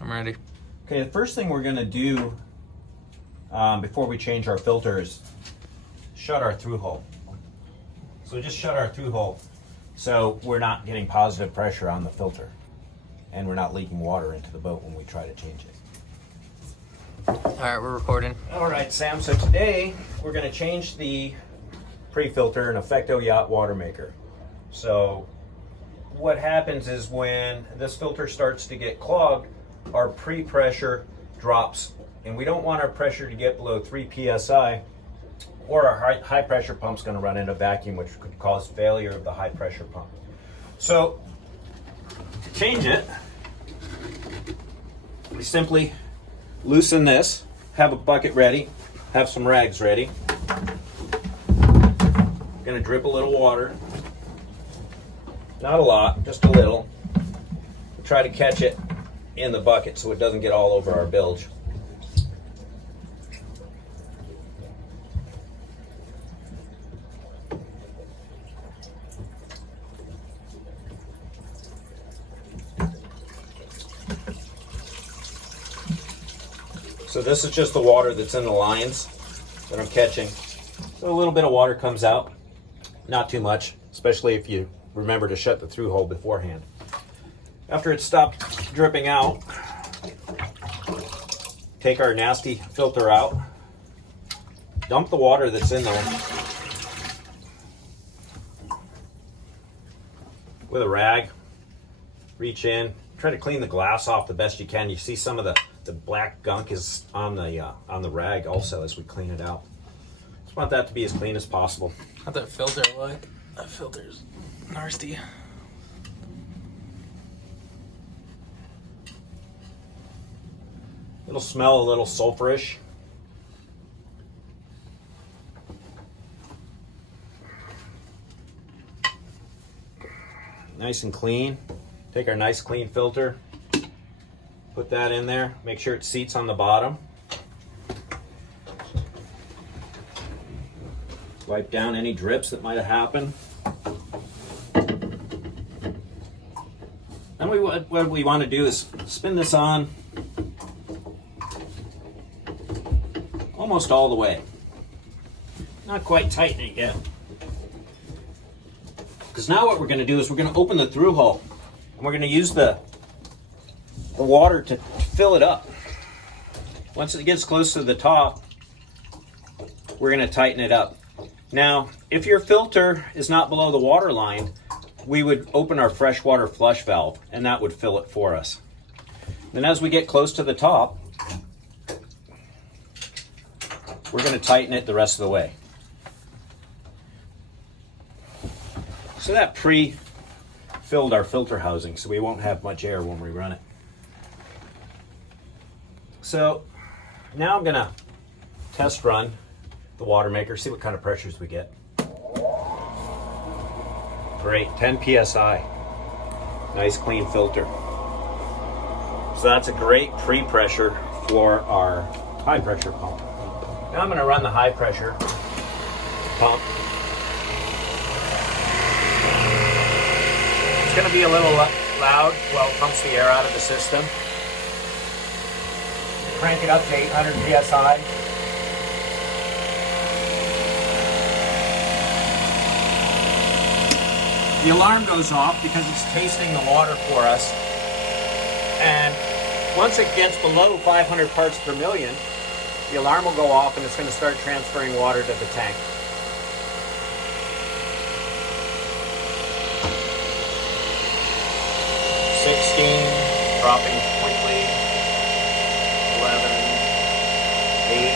I'm ready. Okay, the first thing we're going to do before we change our filter is shut our through hole. So just shut our through hole so we're not getting positive pressure on the filter and we're not leaking water into the boat when we try to change it. All right, we're recording. All right, Sam, so today we're going to change the pre-filter in a Fecteau Yacht water maker. So what happens is when this filter starts to get clogged, our pre-pressure drops, and we don't want our pressure to get below 3 psi, or our high pressure pump's going to run into vacuum, which could cause failure of the high pressure pump. So to change it, we simply loosen this, have a bucket ready, have some rags ready. I'm going to drip a little water, not a lot, just a little. Try to catch it in the bucket so it doesn't get all over our bilge. So this is just the water that's in the lines that I'm catching. So a little bit of water comes out, not too much, especially if you remember to shut the through hole beforehand. After it's stopped dripping out, take our nasty filter out, dump the water that's in there with a rag, reach in, try to clean the glass off the best you can. You see some of the black gunk is on the rag also as we clean it out. Just want that to be as clean as possible. How's that filter look? That filter's nasty. It'll smell a little sulfurish. Nice and clean. Take our nice clean filter, put that in there, make sure it seats on the bottom. Wipe down any drips that might have happened. Then what we want to do is spin this on almost all the way. Not quite tighten it yet. Because now what we're going to do is we're going to open the through hole and we're going to use the water to fill it up. Once it gets close to the top, we're going to tighten it up. Now, if your filter is not below the water line, we would open our freshwater flush valve and that would fill it for us. Then as we get close to the top, we're going to tighten it the rest of the way. So that pre-filled our filter housing, so we won't have much air when we run it. So now I'm going to test run the water maker, see what kind of pressures we get. Great, 10 psi. Nice clean filter. So that's a great pre-pressure for our high pressure pump. Now I'm going to run the high pressure pump. It's going to be a little loud while it pumps the air out of the system. Crank it up to 800 psi. The alarm goes off because it's tasting the water for us. And once it gets below 500 parts per million, the alarm will go off and it's going to start transferring water to the tank. Dropping quickly. 11, 8,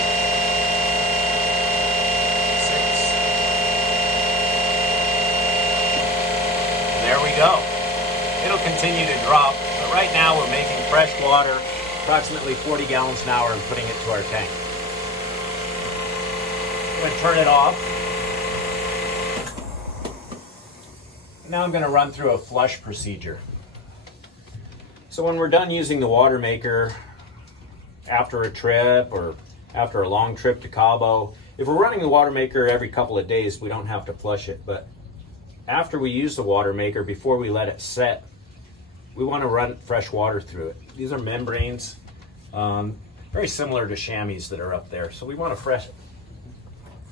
6. There we go. It'll continue to drop, but right now we're making fresh water, approximately 40 gallons an hour, and putting it to our tank. I'm going to turn it off. Now I'm going to run through a flush procedure. So when we're done using the water maker after a trip or after a long trip to Cabo, if we're running the water maker every couple of days, we don't have to flush it. But after we use the water maker, before we let it set, we want to run fresh water through it. These are membranes, very similar to chamois that are up there. So we want to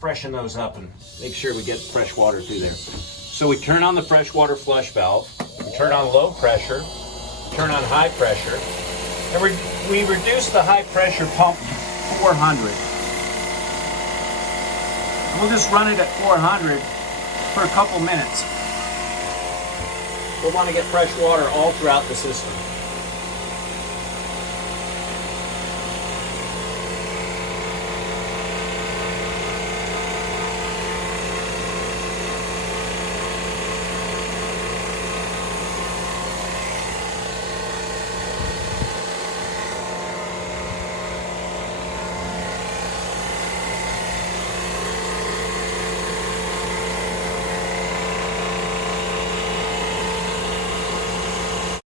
freshen those up and make sure we get fresh water through there. So we turn on the freshwater flush valve, we turn on low pressure, turn on high pressure, and we reduce the high pressure pump to 400. And we'll just run it at 400 for a couple minutes. We'll want to get fresh water all throughout the system.